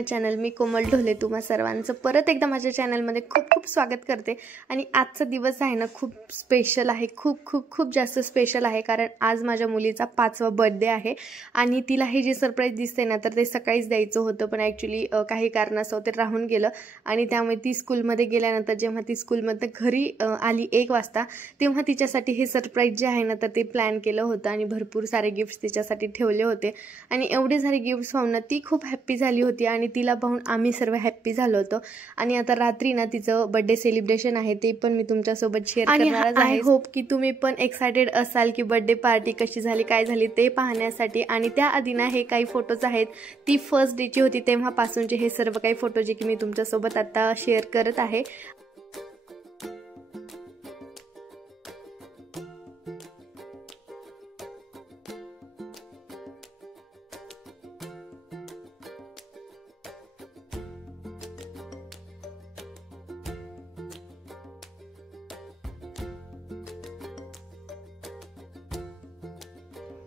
माय channel. मी कोमल ढोले तुम्हा सर्वांचं परत एकदा माझ्या चॅनलमध्ये खूप खूप स्वागत करते. आणि आजचा दिवस आहे ना खूप स्पेशल आहे, खूप खूप खूप जास्त स्पेशल आहे. कारण आज माझ्या मुलीचा 5वा बर्थडे आहे आणि तिला हे जे सरप्राईज दिसते ना तर ते सकाळीच द्यायचं होतं, पण ॲक्च्युली काही कारणास्तव ते राहून गेलं. आणि त्यामुळे ती स्कूलमध्ये गेल्यानंतर जेव्हा ती स्कूलमधनं घरी आली 1 वाजता, तेव्हा तिच्यासाठी हे सरप्राईज जे आहे ना तर ते प्लॅन केलं होतं आणि भरपूर सारे गिफ्ट्स तिच्यासाठी ठेवले होते. आणि एवढे सारे गिफ्ट्स पाहून ती खूप हॅप्पी झाली होती आणि तिला पाहून आम्ही सर्व हॅप्पी झालो होतो. आणि आता रात्री ना तिचं बर्थडे सेलिब्रेशन आहे, ते पण मी तुमच्यासोबत शेअर करणार आहे. आय होप की तुम्ही पण एक्सायटेड असाल की बर्थडे पार्टी कशी झाली, काय झाली ते पाहण्यासाठी. आणि त्याआधी ना हे काही फोटोज आहेत, ती फर्स्ट डेची होती तेव्हापासूनचे हे सर्व काही फोटो जे की मी तुमच्यासोबत आता शेअर करत आहे.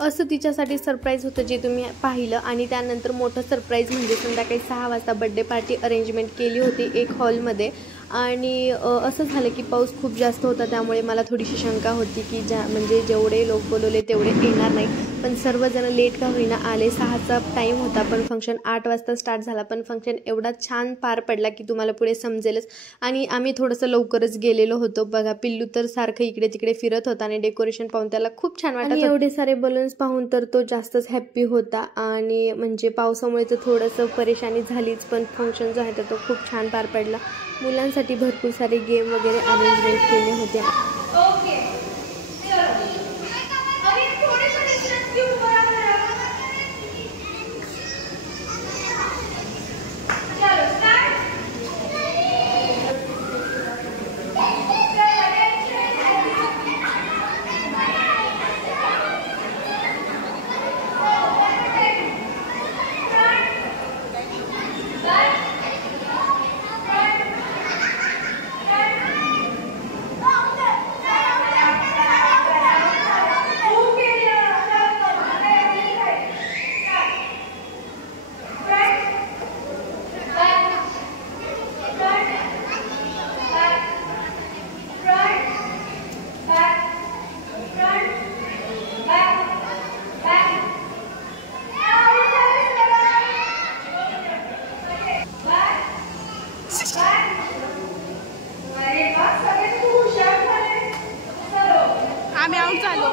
असं तिच्यासाठी सरप्राईज होतं जे तुम्ही पाहिलं. आणि त्यानंतर मोठं सरप्राईज म्हणजे संध्याकाळी 6 वाजता बर्थडे पार्टी अरेंजमेंट केली होती एक हॉलमध्ये. आणि असं झालं की पाऊस खूप जास्त होता, त्यामुळे मला थोडीशी शंका होती की म्हणजे जेवढे लोक बोलवले तेवढे येणार नाही. पण सर्वजण लेट का होईना आले. 6चा टाईम होता पण फंक्शन 8 वाजता स्टार्ट झाला. पण फंक्शन एवढा छान पार पडला की तुम्हाला पुढे समजेलच. आणि आम्ही थोडंसं लवकरच गेलेलो होतो. बघा पिल्लू तर सारखं इकडे तिकडे फिरत होता आणि डेकोरेशन पाहून त्याला खूप छान वाटत होतं. एवढे सारे बलून्स पाहून तर तो जास्तच हॅप्पी होता. आणि म्हणजे पावसामुळे तर थोडंसं परेशानी झालीच, पण फंक्शन जो आहे तर तो खूप छान पार पडला. मुलांसाठी भरपूर सारे गेम वगैरे अरेंजमेंट केले होते. आम्ही आऊट झालो.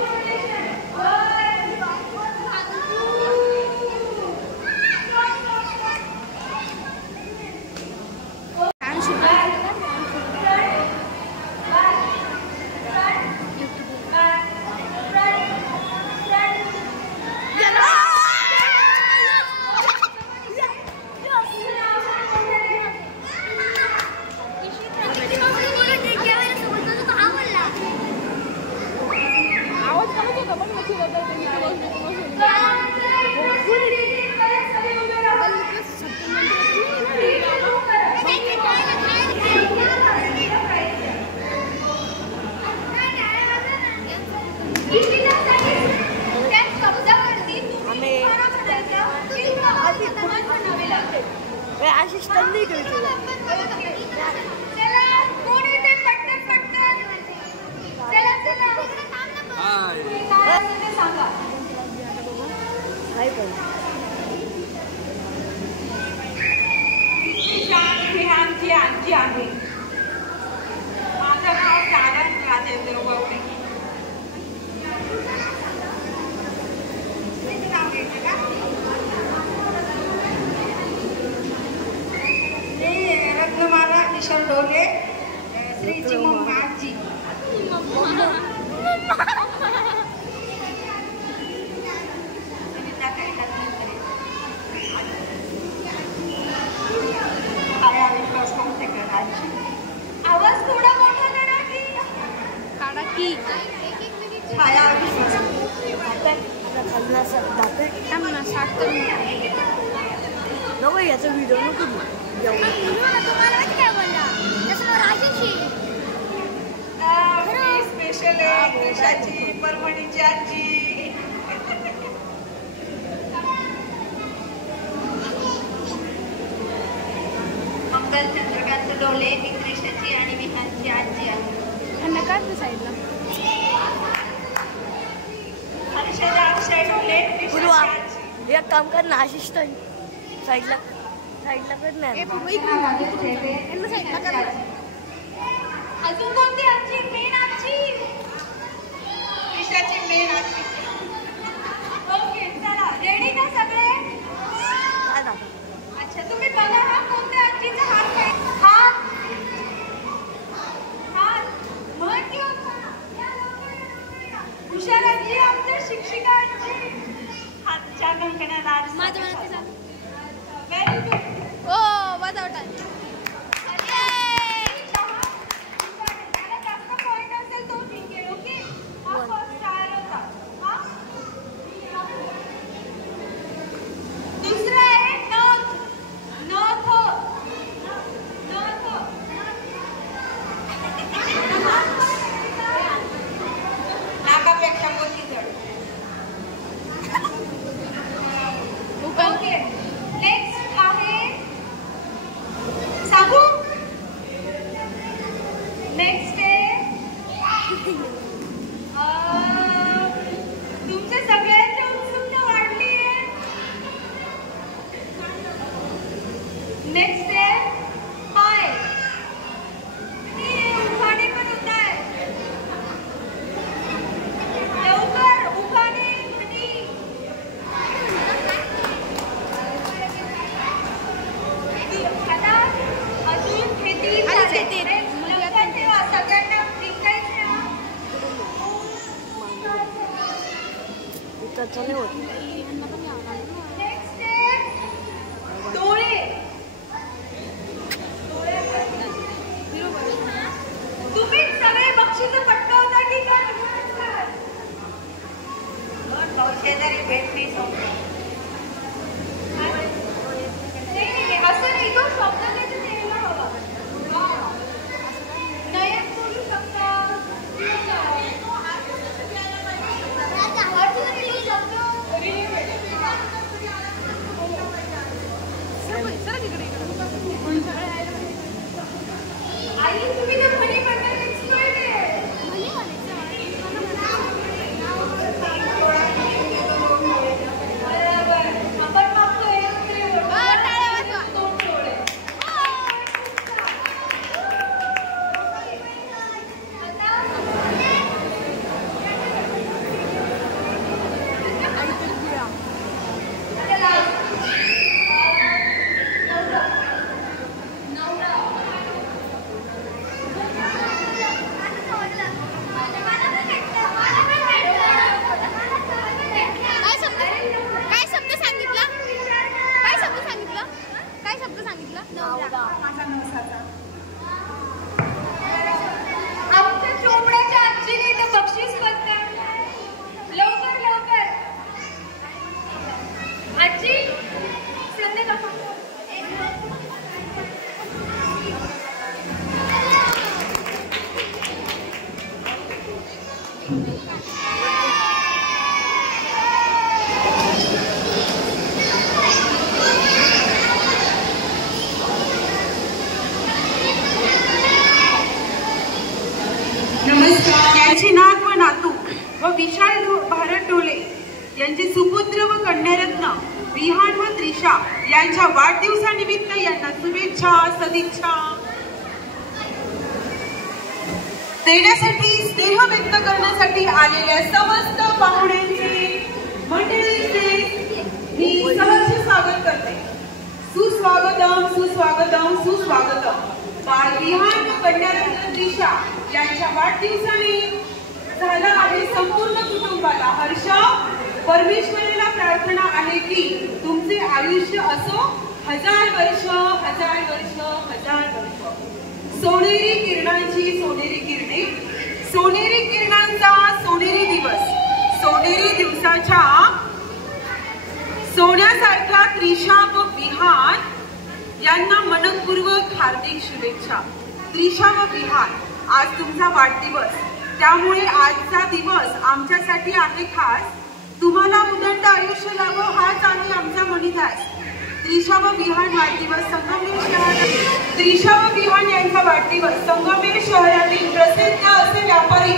आजी आहे. माझं नाव सारण राजेंद्र बावडे. रत्नमाला किशोर ढोले, श्रीची मम्मा आजी. आवाज थोडा मोठा काढा की छाया याचा व्हिडिओ नको स्पेशल आहे परभणीची आजी. डोले, मी त्रिशाची आणि विहानची आजी आहे. आणि काय साईडला हर्षदा अक्षय डोले, एक काम कर ना, आशिष साईडला कर ना. अजून कोणती आजी? मेन आजी, त्रिशाची मेन आजी. ओके चला, रेडी ना सगळे? अच्छा तुम्ही बघा हा कोणत्या आजीचा हात आहे. हात म्हण घेऊन हुशार आजी, आमच्या शिक्षिका आजी. हातच्या कंकणात माझं व्हेरी गुड. हो माझा वाटा तुमच्या सगळ्यांची उत्सुकता वाढली आहे. नेक्स्ट आहे पाय. उखाणे पण होत आहे. लवकर उखाणे. आता अजून हे तीन सगळ्यांना जिंकायचे. नेक्स्ट डोळे. तुम्ही सगळे बक्षीस पटकावता की काय? शेजारी भेटली असं इथं शब्द द्यायला हवा. नयन बोलू शकता. आई तुम्ही तर म्हणी बद्दल एक्सपर्ट आहे. आपण मागतोय आमच्या चोपड्याच्या आजीने तर बक्षीस बघतात. लवकर लवकर आजी संदे नमस्कार. यांची नात व नातू व विशाल भारत डोले यांचे सुपुत्र व कन्यारत्न विहान व त्रिशा यांच्या वाढदिवसानिमित्त यांना शुभेच्छा सदिच्छा देण्यासाठी, स्नेह व्यक्त करण्यासाठी आलेल्या समस्त पाहुण्यांचे मंडळीचे मी सहर्ष स्वागत करते. सुस्वागतम सुस्वागतम सुस्वागतम. बाळ विहान व कन्यारत्न त्रिशा यांच्या वाढदिवसाने झाला आहे संपूर्ण कुटुंबाला हर्ष. परमेश्वराला प्रार्थना आहे की तुमचे आयुष्य असो 1000 वर्ष 1000 वर्ष 1000 वर्ष. सोनेरी किरणांची सोनेरी किरणे, सोनेरी किरणांचा सोनेरी दिवस, सोनेरी दिवसाच्या सोन्यासारख्या त्रिशा व विहान यांना मनपूर्वक हार्दिक शुभेच्छा. त्रिशा व विहान, आज तुमचा वाढदिवस, त्यामुळे आजचा दिवस आमच्यासाठी आहे खास. तुम्हाला उदंड आयुष्य लाभो हाच आम्ही आमचा म्हणीत आहे. त्रिशा व विहान वाढदिवस संगमेर शहरात त्रिशा व विहान यांचा वाढदिवस संगमेर शहरातील प्रसिद्ध असे व्यापारी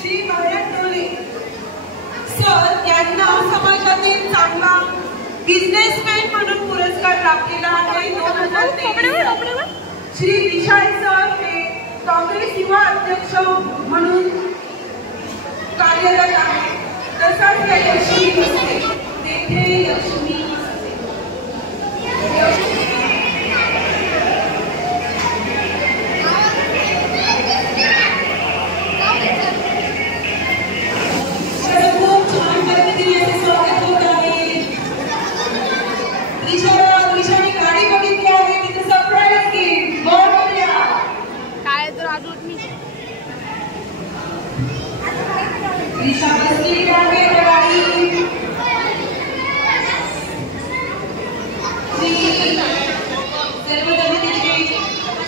श्री भारत टोले सर यांना समाजातील चांगला बिझनेसमॅन म्हणून पुरस्कार लाभलेला आहे 2023. श्री विशाल सर हे काँग्रेस युवा अध्यक्ष म्हणून कार्यरत आहे. तसाच या लक्ष्मी असते तेथे लक्ष्मी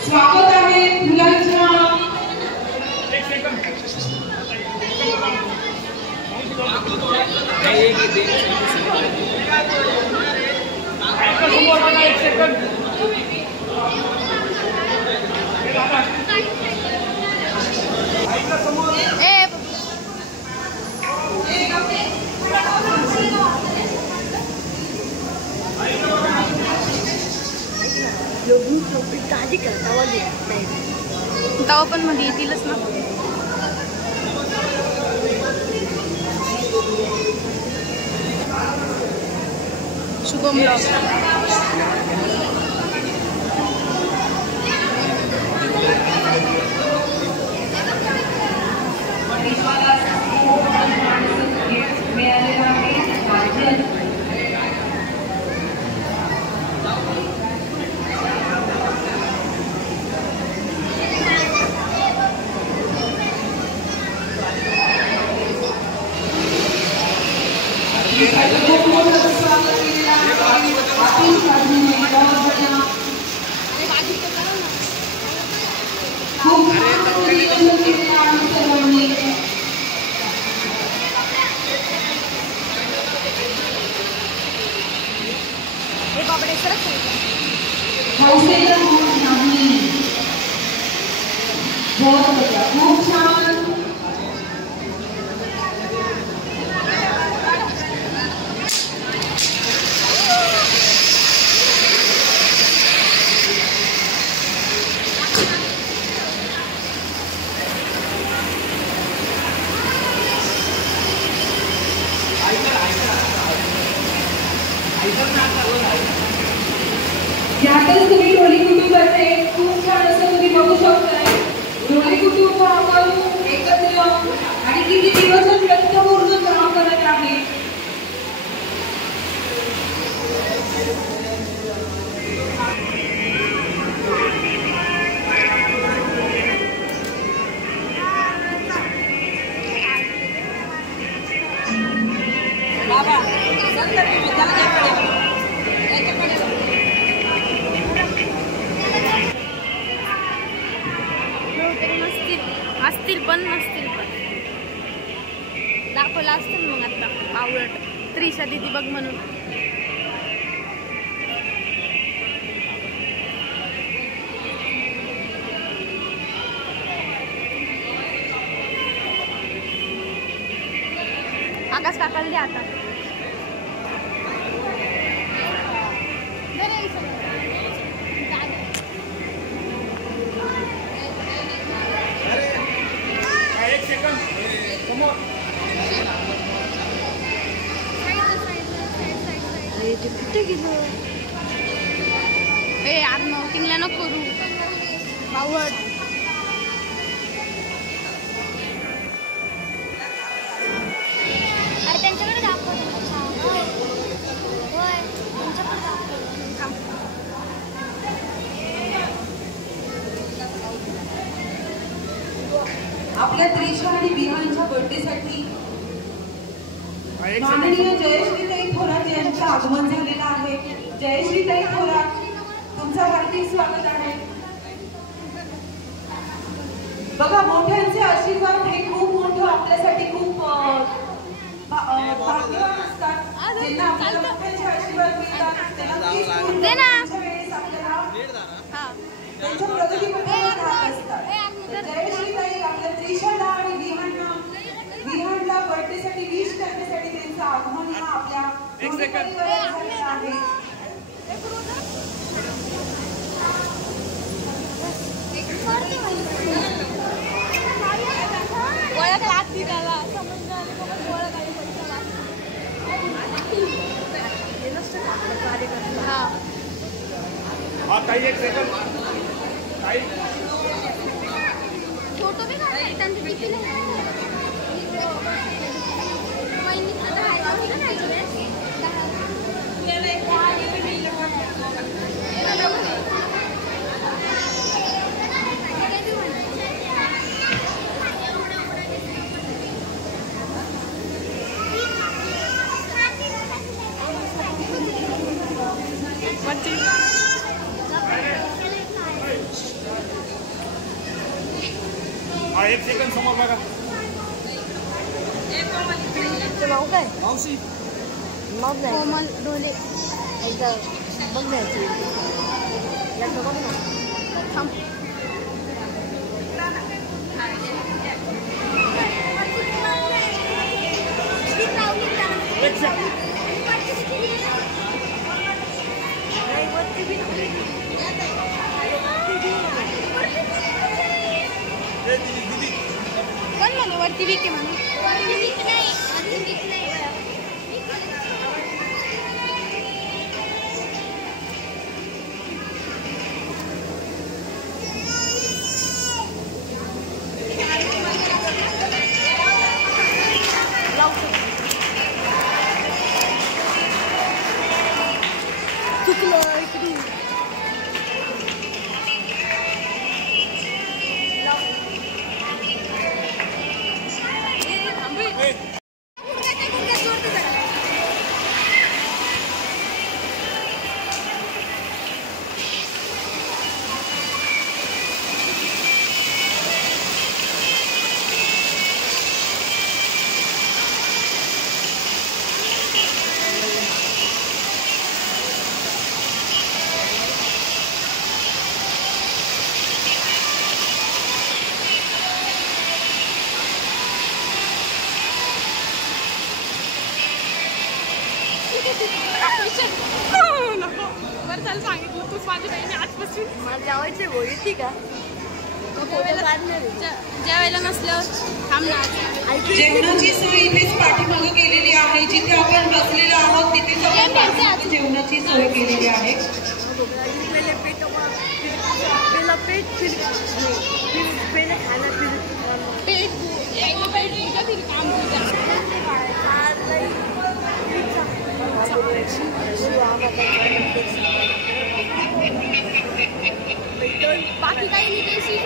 स्वागत आहे मुलांच्या तवा पण मध्ये येतीलच ना. शुभम यातच तुम्ही ढोली कुटुंबाचे खूप छान असं तुम्ही बघू शकताय. ढोली कुटुंब आपण एकत्र आणि किती दिवस व्यक्तपूर्ण काम करत आहे. असतील पण नसतील पण दाखवलं असतील मग आता आवडत त्रिशा दिदी बघ म्हणून. आकाश काकाला द्या आता. कुठे गेलो ए यार नोटिंगला नको करू बावड. अरे त्यांच्याकडे दाखव. आपल्या त्रिशा आणि विहानच्या बर्थडेसाठी माननीय जयश्रीताई थोरात यांचं आगमन झालेलं आहे. जयश्रीताई थोरात तुमचं हार्दिक स्वागत आहे. बघा मोठ्यांचे आशीर्वाद हे खूप मोठं आपल्यासाठी खूप भाग्यवान असतात. ज्यांना आपल्या मोठ्यांचे आशीर्वाद मिळतात त्यांना तीच पूर्ण त्यांच्या वेळेस आपल्याला त्यांच्या प्रगतीपथावर राहत असतात. तर जयश्रीताई आपल्या त्रिशाला आणि विहानला बर्थडेसाठी विश करण्यासाठी त्यांचं आगमन हा आपल्या परिवारात झालेला आहे. फोटो भी एक सेकंड समोर बघा. नाव काय? मावशी नाव नाही. कोमल ढोले. एकदा बघ द्यायची. एकदा बघ ना. थांब. पण म्हणू वरती विके म्हणू. बरं चाल सांगितलं तूच माझ्या बहिणी आजपासून मला जेवायचे हो येते का? ज्या वेळेला नसल्यावर थांबणार. जेवणाची सोय इथेच पाठीमागे केलेली आहे. जिथे आपण बसलेलो आहोत तिथेच आपण पाठीमागे जेवणाची सोय केलेली आहे. पहले खाना फिर बाकी काही नाही.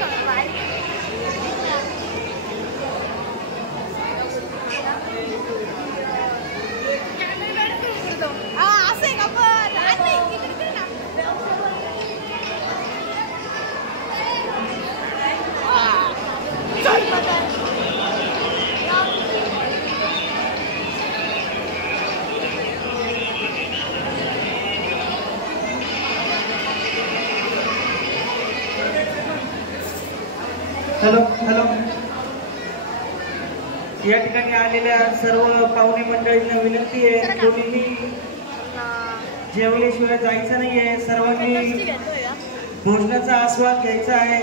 असं आहे का? Hello hello. या ठिकाणी आलेल्या सर्व पाहुणे मंडळींना विनंती आहे, कोणीही जेवल्याशिवाय जायचं नाहीये. सर्वांनी भोजनाचा आस्वाद घ्यायचा आहे.